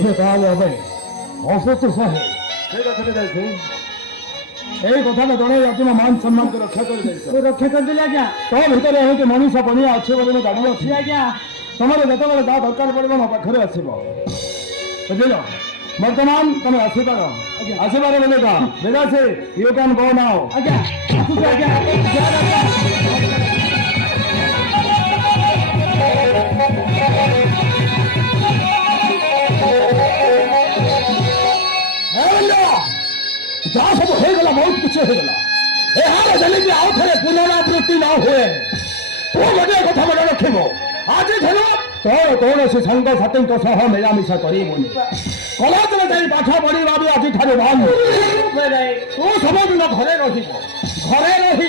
अबे ताले अबे औसत तो सहे ठीक है जाइछे एई कथा ना जणे अपना मान सम्मान के रक्षा कर जाइछे तो रक्षा कर दिला क्या तो भीतर है कि मनुष्य बनिया अच्छे बोले गाड़ी अछि आज्ञा तमरे जत बेले दा दरकार पड़बो म पाखरे आसीबो बुझिलो वर्तमान तमे आसीबार बोले का बेटा से यू कैन गो नाउ आज्ञा आसु आज्ञा जहाँ सब होगला बहुत कुछ होगला यार जल्दी आओ थे पुनरावृत्ति ना हुए तो गोटे कथा मन रखिबो आज धन तो कौन संग साथी सह मिलामिशा करिबोनी कलेज में जाई पाठ पढ़िबा भी आज ठारे बंद तू सब दिन घरे रहिबो घरे रही